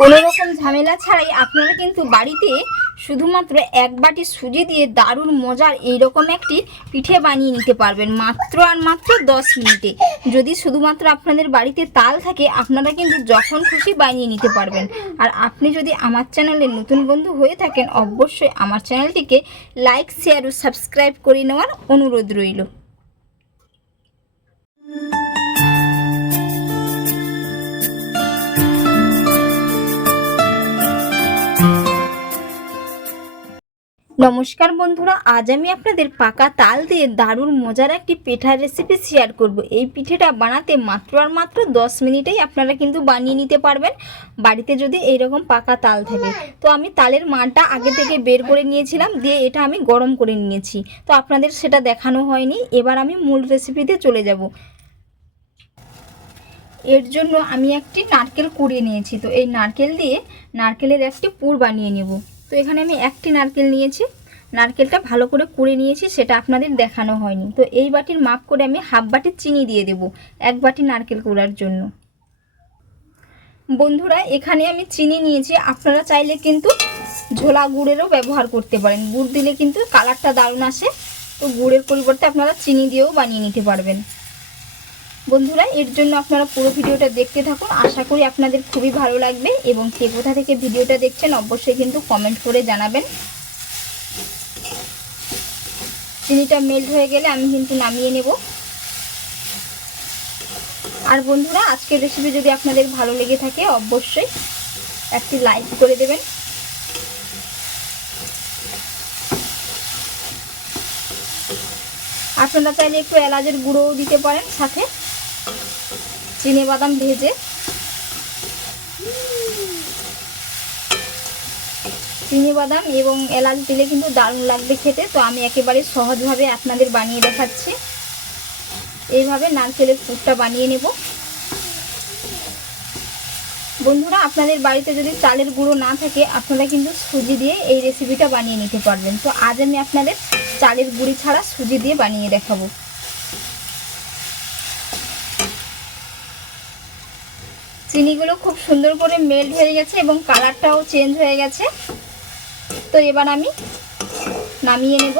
কোনো রকম ঝামেলা ছাড়াই আপনারা কিন্তু বাড়িতে শুধুমাত্র এক বাটি সুজি দিয়ে দারুণ মজার এইরকম একটি পিঠে বানিয়ে নিতে পারবেন, মাত্র আর মাত্র দশ মিনিটে। যদি শুধুমাত্র আপনাদের বাড়িতে তাল থাকে, আপনারা কিন্তু যখন খুশি বানিয়ে নিতে পারবেন। আর আপনি যদি আমার চ্যানেলে নতুন বন্ধু হয়ে থাকেন, অবশ্যই আমার চ্যানেলটিকে লাইক, শেয়ার ও সাবস্ক্রাইব করে নেওয়ার অনুরোধ রইল। নমস্কার বন্ধুরা, আজ আমি আপনাদের পাকা তাল দিয়ে দারুণ মজার একটি পিঠার রেসিপি শেয়ার করব। এই পিঠেটা বানাতে মাত্র আর মাত্র দশ মিনিটেই আপনারা কিন্তু বানিয়ে নিতে পারবেন। বাড়িতে যদি এইরকম পাকা তাল থাকে। তো আমি তালের মানটা আগে থেকে বের করে নিয়েছিলাম, দিয়ে এটা আমি গরম করে নিয়েছি। তো আপনাদের সেটা দেখানো হয়নি, এবার আমি মূল রেসিপিতে চলে যাব। এর জন্য আমি একটি নারকেল কুড়িয়ে নিয়েছি। তো এই নারকেল দিয়ে নারকেলের একটি পুর বানিয়ে নেব। তো এখানে আমি একটি নারকেল নিয়েছি। নারকেলটা ভালো করে কুড়ে নিয়েছি, সেটা আপনাদের দেখানো হয়নি। তো এই বাটির মাপ করে আমি হাফ বাটি চিনি দিয়ে দেব, এক বাটি নারকেল কুড়ার জন্য। বন্ধুরা, এখানে আমি চিনি নিয়েছি, আপনারা চাইলে কিন্তু ঝোলা গুড়েরও ব্যবহার করতে পারেন। গুড় দিলে কিন্তু কালারটা দারুণ আসে, তো গুড়ের পরিবর্তে আপনারা চিনি দিয়েও বানিয়ে নিতে পারবেন। বন্ধুরা, এর জন্য আপনারা পুরো ভিডিওটা দেখতে থাকুন। আশা করি আপনাদের খুবই ভালো লাগবে এবং কে কোথা থেকে ভিডিওটা দেখছেন, অবশ্যই কিন্তু কমেন্ট করে জানাবেন। চিনিটা মেল্ট হয়ে গেলে আমি কিন্তু নামিয়ে নেব। আর বন্ধুরা, আজকের রেসিপি যদি আপনাদের ভালো লেগে থাকে, অবশ্যই একটি লাইক করে দেবেন। আপনারা চাইলে একটু এলাচের গুঁড়োও দিতে পারেন সাথে। চিনে বাদাম ভেজে। চিনি বাদাম এবং এলাচ দিলে কিন্তু দারুণ লাগবে খেতে। তো আমি একেবারে সহজভাবে আপনাদের বানিয়ে দেখাচ্ছি। এইভাবে নারকেলের পুরটা বানিয়ে নেব। বন্ধুরা, আপনাদের বাড়িতে যদি চালের গুঁড়ো না থাকে, আপনারা কিন্তু সুজি দিয়ে এই রেসিপিটা বানিয়ে নিতে পারবেন। তো আজ আমি আপনাদের চালের গুঁড়ি ছাড়া সুজি দিয়ে বানিয়ে দেখাবো। চিনিগুলো খুব সুন্দর করে মেল্ট হয়ে গেছে এবং কালারটাও চেঞ্জ হয়ে গেছে। তো এবার আমি নামিয়ে নেব।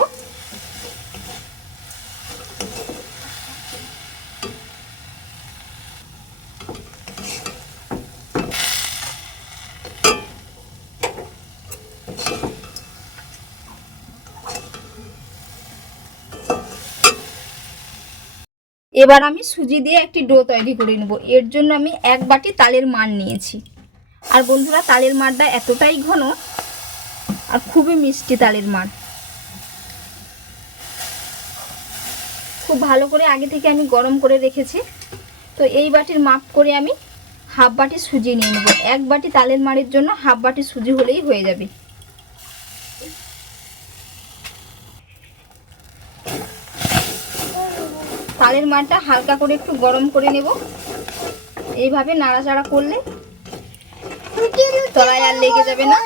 এবার আমি সুজি দিয়ে একটি ডো তৈরি করে নেব। এর জন্য আমি এক বাটি তালের মার নিয়েছি। আর বন্ধুরা, তালের মারটা এতটাই ঘন আর খুবই মিষ্টি তালের মার। খুব ভালো করে আগে থেকে আমি গরম করে রেখেছি। তো এই বাটির মাপ করে আমি হাফ বাটি সুজি নিয়ে নেব। এক বাটি তালের মারের জন্য হাফ বাটি সুজি হলেই হয়ে যাবে। তালের মারটা হালকা করে একটু গরম করে নেব। এইভাবে নাড়াচাড়া করলে তলায় আর লেগে যাবে না।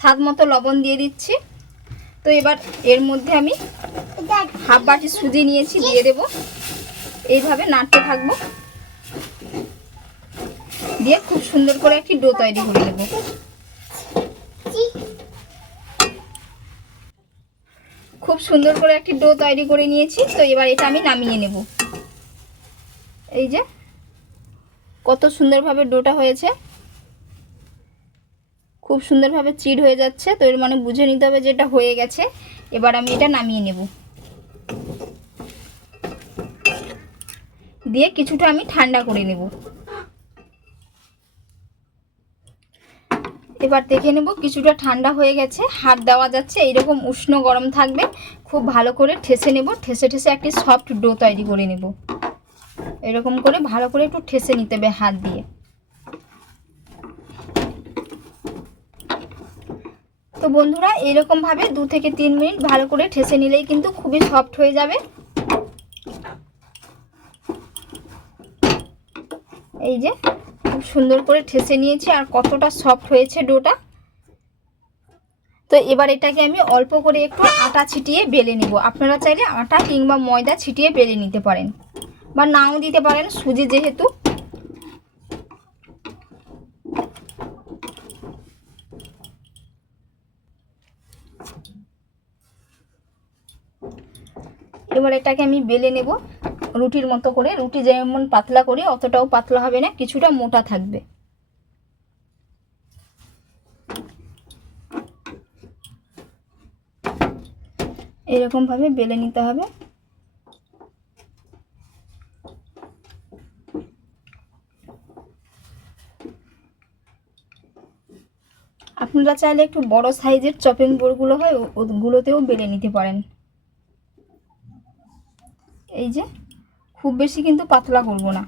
স্বাদ মতো লবণ দিয়ে দিচ্ছি। তো এবার এর মধ্যে আমি হাফ বাটি সুজি নিয়েছি, দিয়ে দেব। এইভাবে নাড়তে থাকব। দিয়ে খুব সুন্দর করে একটি ডো তৈরি করে নেব। খুব সুন্দর করে একটি ডো তৈরি করে নিয়েছি, তো এবার এটা আমি নামিয়ে নেব। এই যে, কত সুন্দরভাবে ডোটা হয়েছে। খুব সুন্দরভাবে চিড় হয়ে যাচ্ছে, তো এর মানে বুঝে নিতে হবে যে এটা হয়ে গেছে। এবার আমি এটা নামিয়ে নেব। দিয়ে কিছুটা আমি ঠান্ডা করে নেব। এবার দেখে নেব কিছুটা ঠান্ডা হয়ে গেছে, হাত দেওয়া যাচ্ছে, এইরকম উষ্ণ গরম থাকবে। খুব ভালো করে ঠেসে নেব, ঠেসে ঠেসে একটি সফট ডো তৈরি করে নেব। এরকম করে ভালো করে একটু ঠেসে নিতে হবে হাত দিয়ে। তো বন্ধুরা, এরকমভাবে দু থেকে তিন মিনিট ভালো করে ঠেসে নিলেই কিন্তু খুবই সফট হয়ে যাবে। এই যে, খুব সুন্দর করে ঠেসে নিয়েছি আর কতটা সফট হয়েছে ডোটা। তো এবার এটাকে আমি অল্প করে একটু আটা ছিটিয়ে বেলে নেব। আপনারা চাইলে আটা কিংবা ময়দা ছিটিয়ে বেলে নিতে পারেন বা নাও দিতে পারেন, সুজি যেহেতু। এবার এটাকে আমি বেলে নেব রুটির মতো করে। রুটি যেমন পাতলা করি, অতটাও পাতলা হবে না, কিছুটা মোটা থাকবে। এরকমভাবে বেলে নিতে হবে। আপনারা চাইলে একটু বড় সাইজের চপিং বোর্ডগুলো হয় ওগুলোতেও বেলে নিতে পারেন। এই যে, খুব বেশি কিন্তু পাতলা করব না।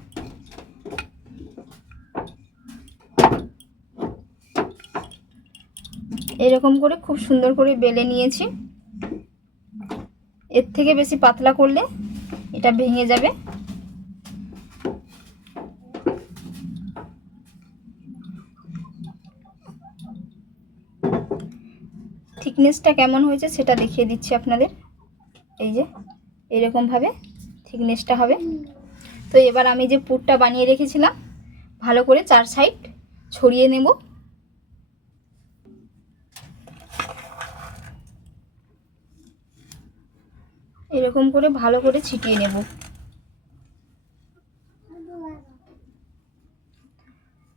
এরকম করে খুব সুন্দর করে বেলে নিয়েছি। এর থেকে বেশি পাতলা করলে এটা ভেঙে যাবে। থিকনেসটা কেমন হয়েছে সেটা দেখিয়ে দিচ্ছি আপনাদের। এই যে, এরকমভাবে থিকনেসটা হবে। তো এবার আমি যে পুরটা বানিয়ে রেখেছিলাম, ভালো করে চার সাইড ছড়িয়ে নেব। এরকম করে ভালো করে ছিটিয়ে নেব।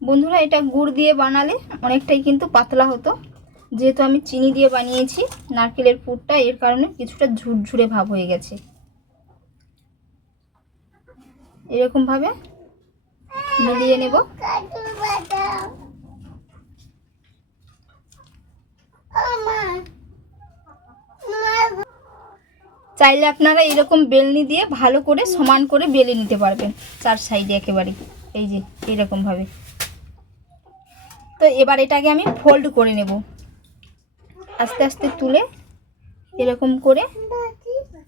বন্ধুরা, এটা গুড় দিয়ে বানালে অনেকটাই কিন্তু পাতলা হতো। যেহেতু আমি চিনি দিয়ে বানিয়েছি, নারকেলের পুরটা, এর কারণে কিছুটা ঝুরঝুরে ভাব হয়ে গেছে। এরকমভাবে মিলিয়ে নেব। চাইলে আপনারা এরকম বেলনি দিয়ে ভালো করে সমান করে বেলে নিতে পারবেন, চার সাইডে একেবারে। এই যে এরকমভাবে তো এবার এটাকে আমি ফোল্ড করে নেব। আস্তে আস্তে তুলে এরকম করে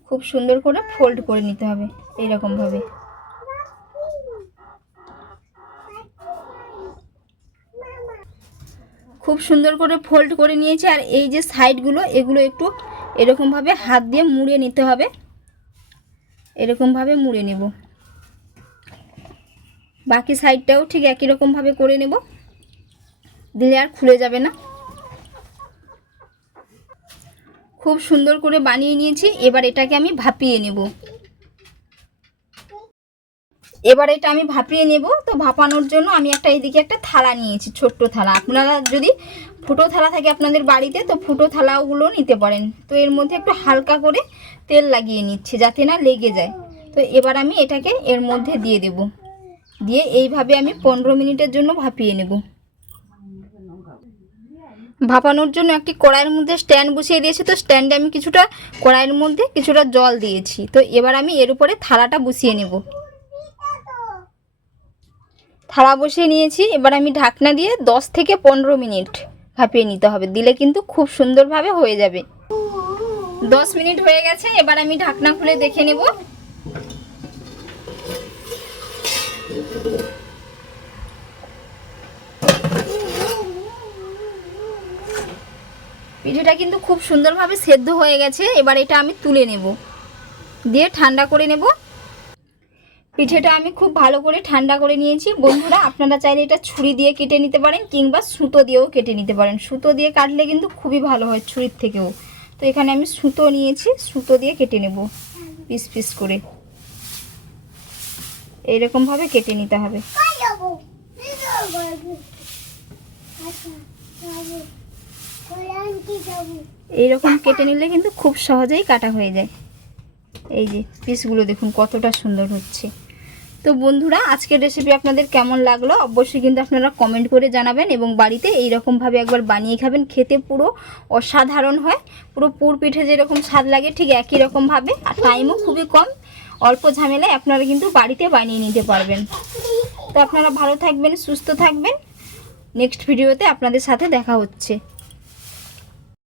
খুব সুন্দর করে ফোল্ড করে নিতে হবে এইরকমভাবে খুব সুন্দর করে ফোল্ড করে নিয়েছি আর এই যে সাইডগুলো এগুলো একটু এরকমভাবে হাত দিয়ে মুড়ে নিতে হবে। এরকমভাবে মুড়ে নেব। বাকি সাইডটাও ঠিক একই রকমভাবে করে নেব। দিলে আর খুলে যাবে না। খুব সুন্দর করে বানিয়ে নিয়েছি, এবার এটাকে আমি ভাপিয়ে নেব। এবার এটা আমি ভাপিয়ে নেব, তো ভাপানোর জন্য আমি একটা এদিকে একটা থালা নিয়েছি, ছোট্ট থালা। আপনারা যদি ফুটো থালা থাকে আপনাদের বাড়িতে, তো ফুটো থালাগুলো নিতে পারেন। তো এর মধ্যে একটু হালকা করে তেল লাগিয়ে নিচ্ছে, যাতে না লেগে যায়। তো এবার আমি এটাকে এর মধ্যে দিয়ে দেব। দিয়ে এইভাবে আমি পনেরো মিনিটের জন্য ভাপিয়ে নেব। ভাপানোর জন্য একটি কড়াইয়ের মধ্যে স্ট্যান্ড বসিয়ে দিয়েছি। তো স্ট্যান্ডে আমি কিছুটা কড়াইয়ের মধ্যে কিছুটা জল দিয়েছি। তো এবার আমি এর উপরে থালাটা বসিয়ে নেব। থালা বসিয়ে নিয়েছি। এবার আমি ঢাকনা দিয়ে দশ থেকে পনেরো মিনিট ভাপিয়ে নিতে হবে। দিলে কিন্তু খুব সুন্দরভাবে হয়ে যাবে। দশ মিনিট হয়ে গেছে। এবার আমি ঢাকনা খুলে দেখে নেব। পিঠেটা কিন্তু খুব সুন্দরভাবে সেদ্ধ হয়ে গেছে। এবার এটা আমি তুলে নেব। দিয়ে ঠান্ডা করে নেব। পিঠেটা আমি খুব ভালো করে ঠান্ডা করে নিয়েছি। বন্ধুরা, আপনারা চাইলে এটা ছুরি দিয়ে কেটে নিতে পারেন কিংবা সুতো দিয়েও কেটে নিতে পারেন। সুতো দিয়ে কাটলে কিন্তু খুবই ভালো হয় ছুরির থেকেও। তো এখানে আমি সুতো নিয়েছি। সুতো দিয়ে কেটে নেব পিস পিস করে। এইরকমভাবে কেটে নিতে হবে। এইরকম কেটে নিলে কিন্তু খুব সহজেই কাটা হয়ে যায়। এই যে, পিসগুলো দেখুন কতটা সুন্দর হচ্ছে। তো বন্ধুরা, আজকের রেসিপি আপনাদের কেমন লাগল? অবশ্যই কিন্তু আপনারা কমেন্ট করে জানাবেন এবং বাড়িতে এই রকমভাবে একবার বানিয়ে খাবেন। খেতে পুরো অসাধারণ হয়। পুরো পুর পিঠে যেরকম স্বাদ লাগে, ঠিক একই রকমভাবে। আর টাইমও খুবই কম। অল্প ঝামেলায় আপনারা কিন্তু বাড়িতে বানিয়ে নিতে পারবেন। তো আপনারা ভালো থাকবেন, সুস্থ থাকবেন। নেক্সট ভিডিওতে আপনাদের সাথে দেখা হচ্ছে।